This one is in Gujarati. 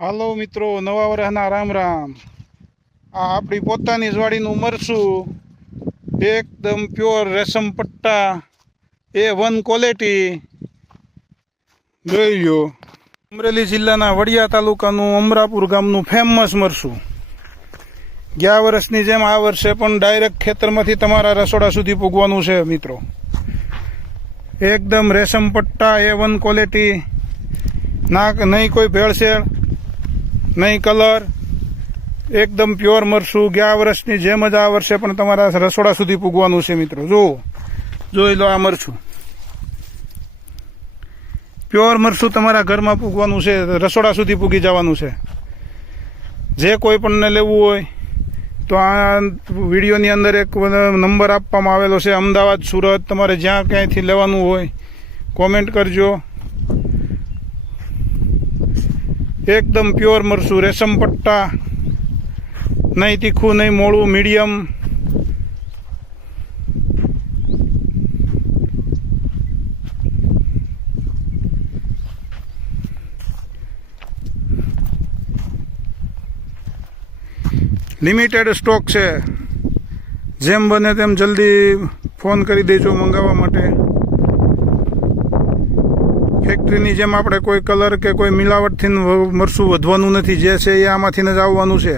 હાલો મિત્રો, નવા વર્ષના રામ રામ। આ આપણી પોતાની વાડીનું મરચું, એકદમ પ્યોર રેશમ પટ્ટા, A1 ક્વોલિટી। જોઈ લો, અમરેલી જિલ્લાના વડિયા તાલુકાનું અમરાપુર ગામનું ફેમસ મરચું। ગયા વર્ષની જેમ આ વર્ષે પણ ડાયરેક્ટ ખેતરમાંથી તમારા રસોડા સુધી પૂગવાનું છે મિત્રો। એકદમ રેશમ પટ્ટા, A1 ક્વોલિટી, ના નહીં કોઈ ભેળસેળ, નહીં કલર, એકદમ પ્યોર મરચું। ગયા વર્ષની જેમ જ આ વર્ષે પણ તમારા રસોડા સુધી પૂગવાનું છે મિત્રો। જોઈ લો, આ મરચું પ્યોર મરચું તમારા ઘરમાં પૂગવાનું છે, રસોડા સુધી પૂગી જવાનું છે। જે કોઈ પણને લેવું હોય તો આ વિડીયોની અંદર એક નંબર આપવામાં આવેલો છે, અમદાવાદ, સુરત, તમારે જ્યાં ક્યાંયથી લેવાનું હોય કોમેન્ટ કરજો। એકદમ પ્યોર મરચું, રેશમ પટ્ટા, નહીં તીખું નહીં મોળું, મીડિયમ। લિમિટેડ સ્ટોક છે, જેમ બને તેમ જલ્દી ફોન કરી દેજો મંગાવવા માટે। ફેક્ટરીની જેમ આપણે કોઈ કલર કે કોઈ મિલાવટથી મરચું વધવાનું નથી, જે છે એ આમાંથીને જ આવવાનું છે।